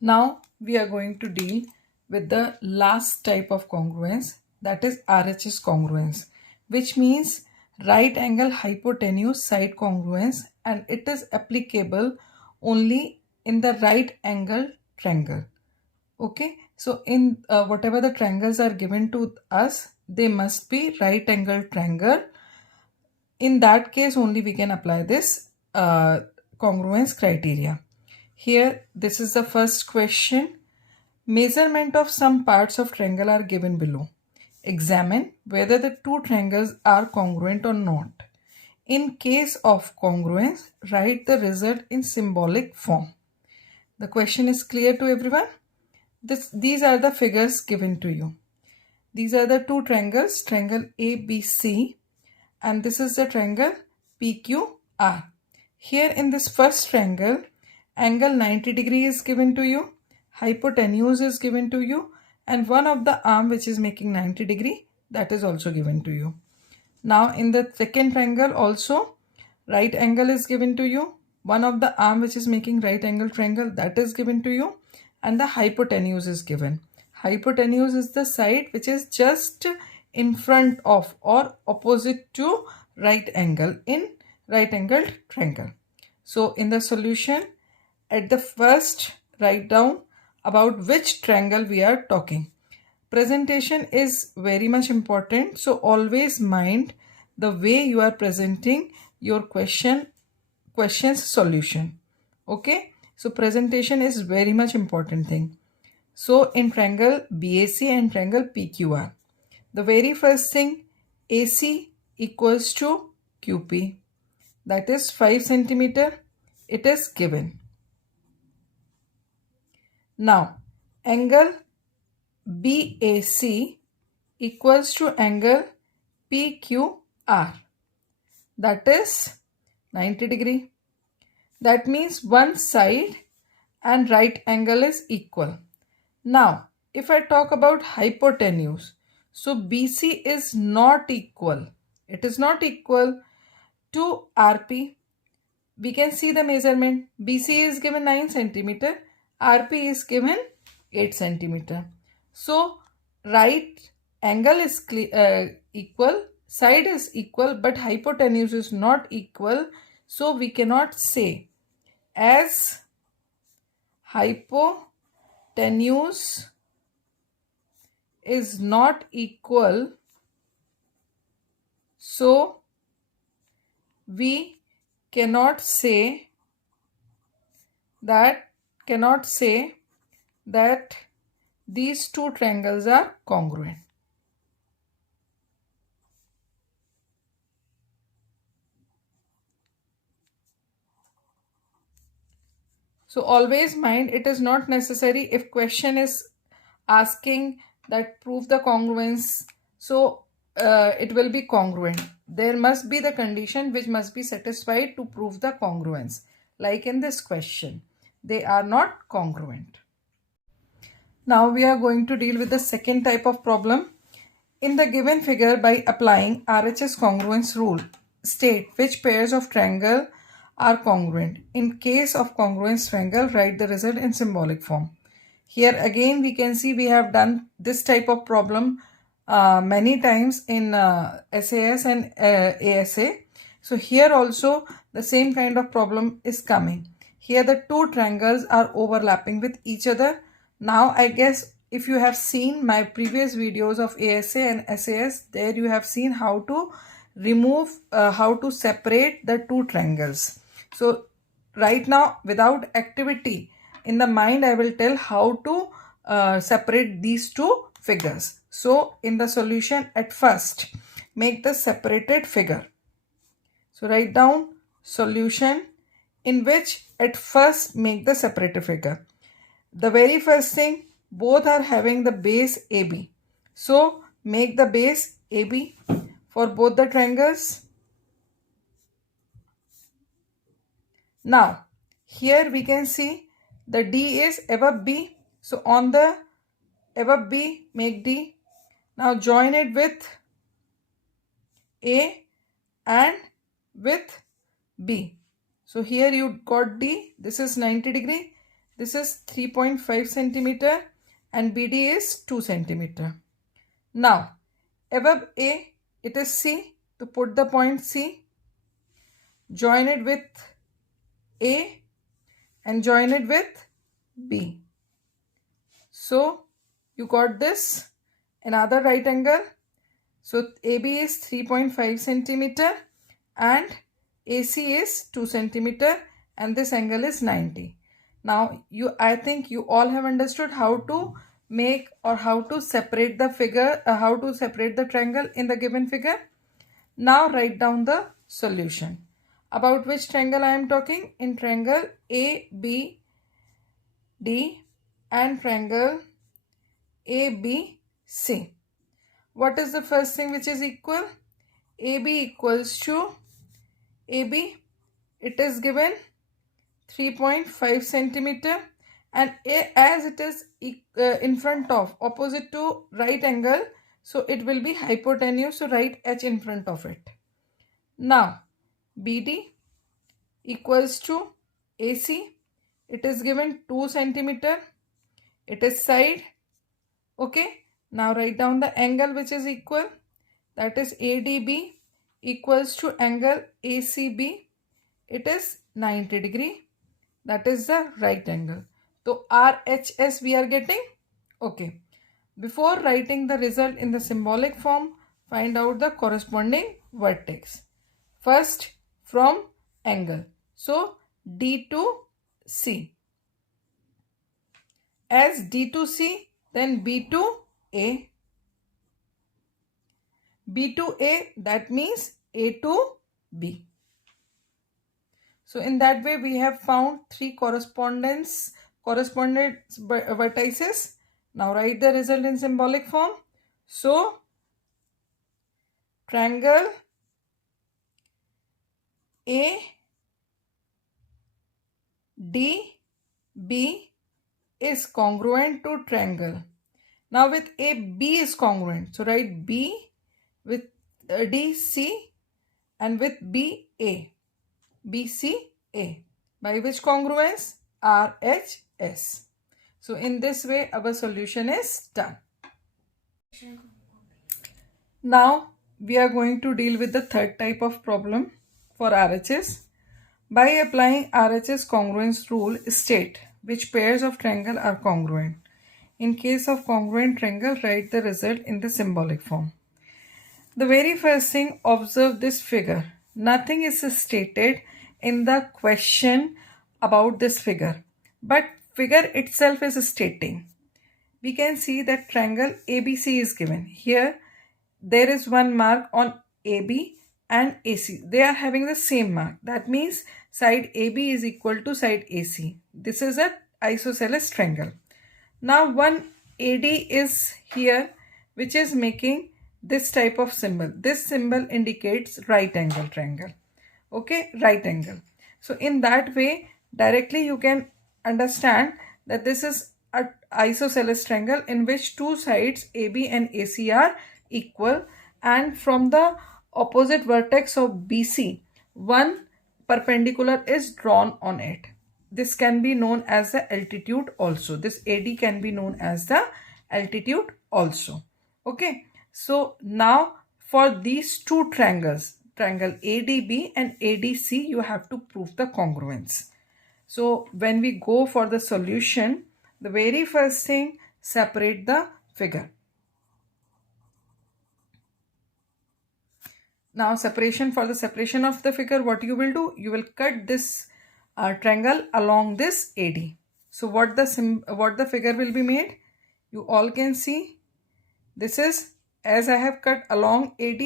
Now we are going to deal with the last type of congruence, that is R.H.S congruence, which means right angle hypotenuse side congruence, and it is applicable only in the right angle triangle. Okay, so in whatever the triangles are given to us, they must be right angle triangle. In that case only we can apply this congruence criteria. Here, this is the first question. Measurement of some parts of triangle are given below. Examine whether the two triangles are congruent or not. In case of congruence, write the result in symbolic form. The question is clear to everyone? These are the figures given to you. These are the two triangles, triangle ABC, and this is the triangle PQR. Here in this first triangle, angle 90 degree is given to you, hypotenuse is given to you, and one of the arm which is making 90 degree, that is also given to you. Now in the second triangle also, right angle is given to you, one of the arm which is making right angle triangle, that is given to you, and the hypotenuse is given. Hypotenuse is the side which is just in front of or opposite to right angle in right angled triangle. So in the solution, at the first, write down about which triangle we are talking. Presentation is very much important, so always mind the way you are presenting your question's solution. Okay, so presentation is very much important thing. So in triangle BAC and triangle PQR, the very first thing, AC equals to QP, that is 5 centimeter. It is given. Now angle BAC equals to angle PQR, that is 90 degree. That means one side and right angle is equal. Now if I talk about hypotenuse, so BC is not equal. It is not equal to RP. We can see the measurement. BC is given 9 centimeter. RP is given 8 centimeter. So right angle is equal, side is equal, but hypotenuse is not equal. So we cannot say as hypotenuse is not equal, so we cannot say that these two triangles are congruent. So always mind, it is not necessary if question is asking that prove the congruence, so it will be congruent. There must be the condition which must be satisfied to prove the congruence. Like in this question, they are not congruent. Now we are going to deal with the second type of problem. In the given figure, by applying R.H.S congruence rule, state which pairs of triangle are congruent. In case of congruence triangle, write the result in symbolic form. Here again we can see we have done this type of problem many times in SAS and ASA. So here also the same kind of problem is coming. Here the two triangles are overlapping with each other. Now I guess if you have seen my previous videos of ASA and SAS, there you have seen how to remove, how to separate the two triangles. So right now without activity in the mind, I will tell how to separate these two figures. So in the solution, at first make the separated figure. So write down solution in which at first make the separated figure. The very first thing, both are having the base AB. So make the base AB for both the triangles. Now here we can see the D is above B. So on the above B, make D. Now join it with A and with B. So here you got D. This is 90 degree. This is 3.5 centimeter and BD is 2 centimeter. Now, above A, it is C. To put the point C, join it with A and join it with B. So, you got this. Another right angle. So, AB is 3.5 centimeter and AC is 2 centimeter and this angle is 90. Now, I think you all have understood how to make or how to separate the figure, how to separate the triangle in the given figure. Now, write down the solution. About which triangle I am talking? In triangle ABD and triangle ABC. What is the first thing which is equal? AB equals to AB. It is given 3.5 centimeter and as it is in front of opposite to right angle, so it will be hypotenuse, so write H in front of it. Now BD equals to AC. It is given 2 centimeter. It is side. Okay. Now write down the angle which is equal. That is ADB equals to angle ACB. It is 90 degree. That is the right angle. So R.H.S we are getting. Okay. Before writing the result in the symbolic form, find out the corresponding vertex. First from angle. So D to C. As D to C, then B to A. B to A, that means A to B. So in that way we have found three correspondent vertices. Now write the result in symbolic form. So triangle ADB is congruent to triangle. Now with AB is congruent. So write B with DC and with BA. BCA. By which congruence? R.H.S. So in this way our solution is done. Now we are going to deal with the third type of problem for R.H.S. By applying R.H.S congruence rule, state which pairs of triangle are congruent. In case of congruent triangle, write the result in the symbolic form. The very first thing, observe this figure. Nothing is stated in the question about this figure, but figure itself is stating. We can see that triangle ABC is given. Here there is one mark on AB and AC. They are having the same mark. That means side AB is equal to side AC. This is an isosceles triangle. Now one AD is here which is making this type of symbol. This symbol indicates right angle triangle. Okay, right angle. So in that way directly you can understand that this is an isosceles triangle in which two sides AB and AC are equal, and from the opposite vertex of BC one perpendicular is drawn on it. This can be known as the altitude also. This AD can be known as the altitude also. Okay. So now for these two triangles, triangle ADB and ADC, you have to prove the congruence. So when we go for the solution, the very first thing, separate the figure. Now separation, for the separation of the figure, what you will do? You will cut this triangle along this AD. So what the figure will be made? You all can see. This is as I have cut along AD.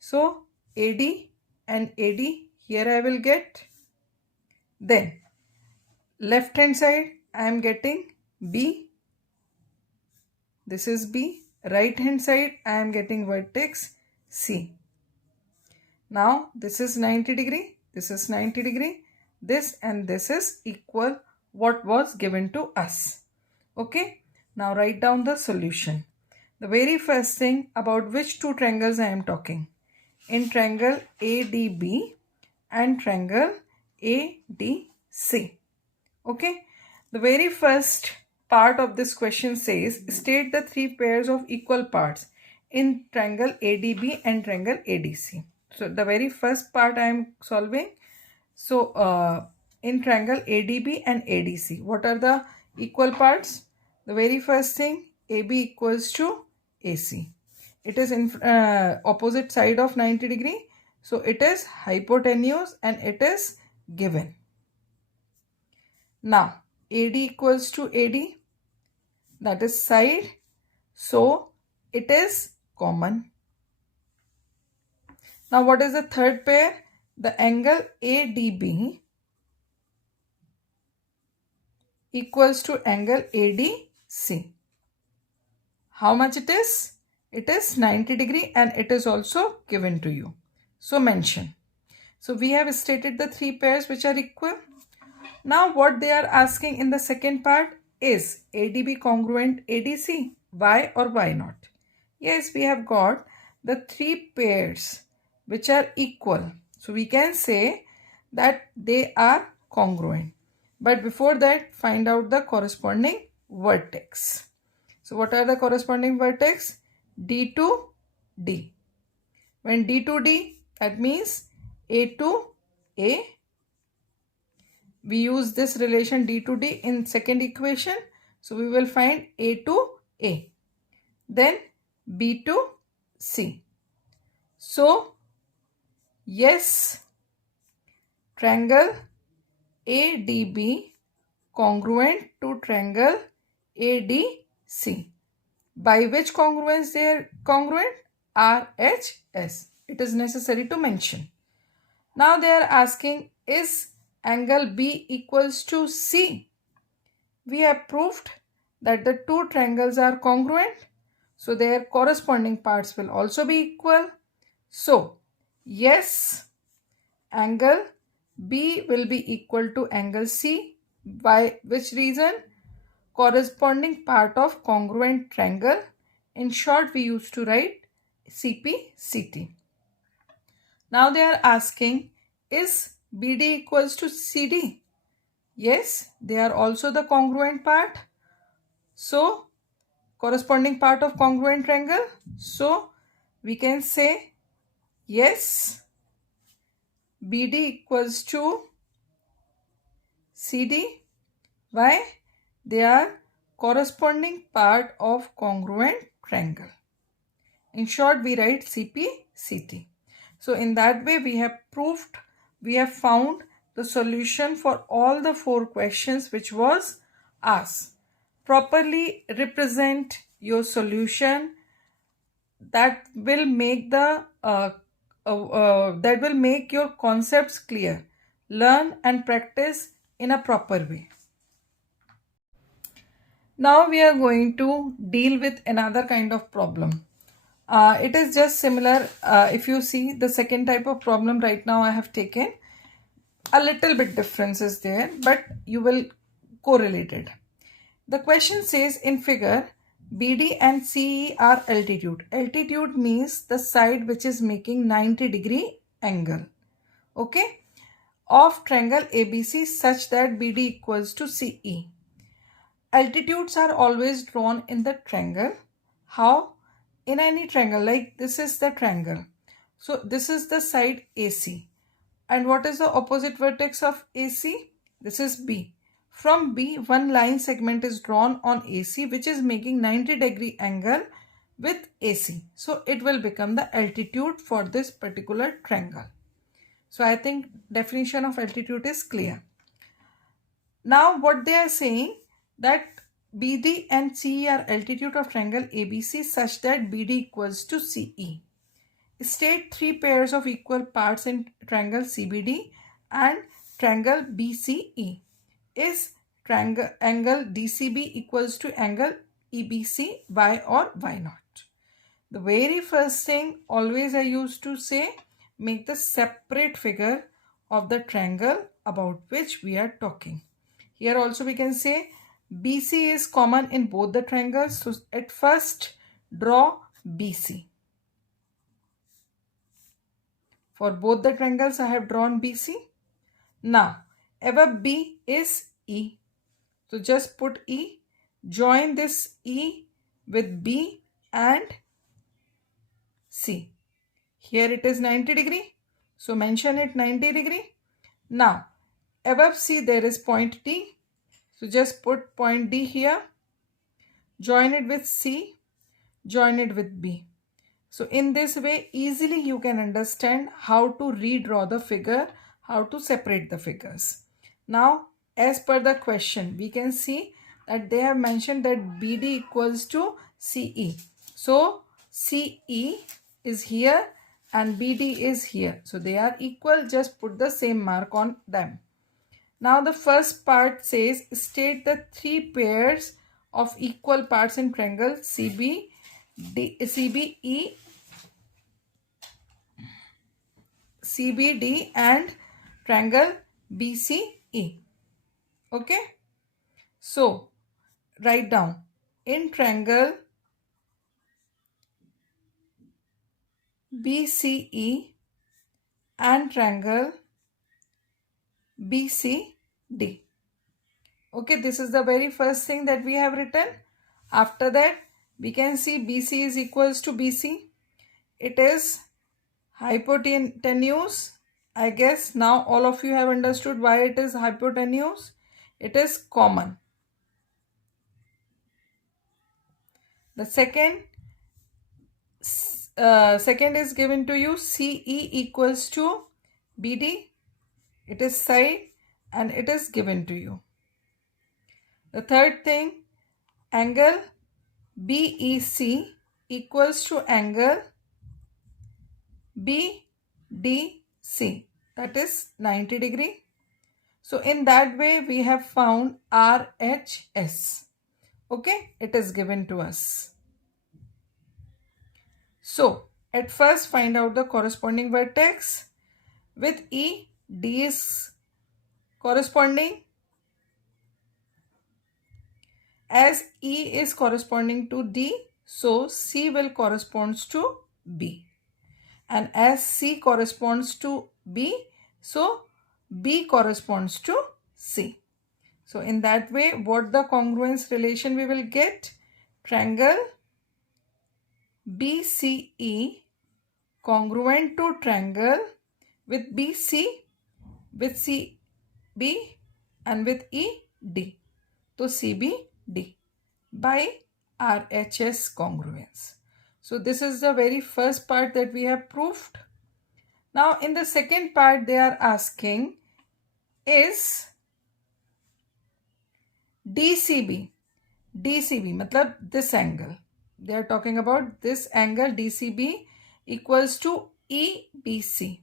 So AD and AD here I will get. Then left hand side I am getting B. This is B. Right hand side I am getting vertex C. Now this is 90 degree. This is 90 degree. This and this is equal what was given to us. Okay. Now write down the solution. The very first thing, about which two triangles I am talking. In triangle ADB and triangle ADC. Okay. The very first part of this question says, state the three pairs of equal parts in triangle ADB and triangle ADC. So the very first part I am solving. So in triangle ADB and ADC, what are the equal parts? The very first thing, AB equals to AC. It is in opposite side of 90 degree. So it is hypotenuse and it is given. Now AD equals to AD, that is side, so it is common. Now what is the third pair? The angle ADB equals to angle ADC. How much it is? It is 90 degree and it is also given to you. So mention. So we have stated the three pairs which are equal. Now what they are asking in the second part is ADB congruent ADC? Why or why not? Yes, we have got the three pairs which are equal. So we can say that they are congruent. But before that, find out the corresponding vertex. So what are the corresponding vertex? D to D. When D to D, that means A to A. We use this relation D to D in second equation. So we will find A to A. Then B to C. So yes, triangle ADB congruent to triangle ADC. By which congruence they are congruent? R.H.S. It is necessary to mention. Now they are asking, is angle B equals to C? We have proved that the two triangles are congruent, so their corresponding parts will also be equal. So yes, angle B will be equal to angle C. By which reason? Corresponding part of congruent triangle. In short, we used to write CP/CT. Now they are asking, is BD equals to CD? Yes, they are also the congruent part. So corresponding part of congruent triangle. So we can say yes, BD equals to CD. Why? They are corresponding part of congruent triangle. In short, we write CP/CT. So in that way, we have found the solution for all the 4 questions which was asked. Properly represent your solution. That will make your concepts clear. Learn and practice in a proper way. Now we are going to deal with another kind of problem. It is just similar. If you see the second type of problem right now I have taken, a little bit difference is there, but you will correlate it. The question says in figure, BD and CE are altitude. Altitude means the side which is making 90 degree angle. Okay. Of triangle ABC such that BD equals to CE. Altitudes are always drawn in the triangle. How? In any triangle, like this is the triangle. So this is the side AC. And what is the opposite vertex of AC? This is B. From B, one line segment is drawn on AC which is making 90 degree angle with AC. So it will become the altitude for this particular triangle. So I think definition of altitude is clear. Now what they are saying, that BD and CE are altitude of triangle ABC such that BD equals to CE. State 3 pairs of equal parts in triangle CBD and triangle BCE. Is triangle angle DCB equals to angle EBC? Why or why not? The very first thing always I used to say, make the separate figure of the triangle about which we are talking. Here also we can say BC is common in both the triangles. So at first draw BC. For both the triangles I have drawn BC. Now above B is E. So just put E, join this E with B and C. Here it is 90 degree. So mention it 90 degree. Now above C there is point D. So just put point D here. Join it with C. Join it with B. So in this way easily you can understand how to redraw the figure, how to separate the figures. Now as per the question we can see that they have mentioned that BD equals to CE. So CE is here and BD is here. So they are equal, just put the same mark on them. Now the first part says state the three pairs of equal parts in triangle CBE, CBD and triangle BCE. Okay. So write down in triangle BCE and triangle BCD. Okay, this is the very first thing that we have written. After that, we can see BC is equals to BC. It is hypotenuse. I guess now all of you have understood why it is hypotenuse. It is common. The second is given to you CE equals to BD. It is side and it is given to you. The third thing, angle BEC equals to angle BDC, that is 90 degree. So in that way we have found R.H.S. Okay, it is given to us. So at first find out the corresponding vertex. With E, D is corresponding. As E is corresponding to D, so C will corresponds to B. And as C corresponds to B, so B corresponds to C. So in that way, what the congruence relation we will get? Triangle BCE congruent to triangle with BC, with CB and with ED. So CBD by R.H.S. congruence. So this is the very first part that we have proved. Now in the second part they are asking is DCB. DCB matlab this angle. They are talking about this angle DCB equals to EBC.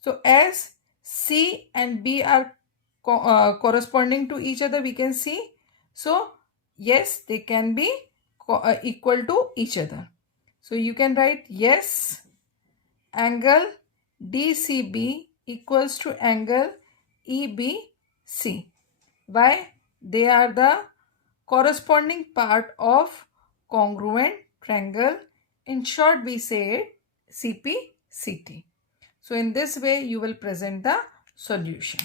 So as C and B are corresponding to each other, we can see. So yes, they can be equal to each other. So you can write yes, angle DCB equals to angle EBC. Why? They are the corresponding part of congruent triangle. In short, we say it CPCT. So in this way, you will present the solution.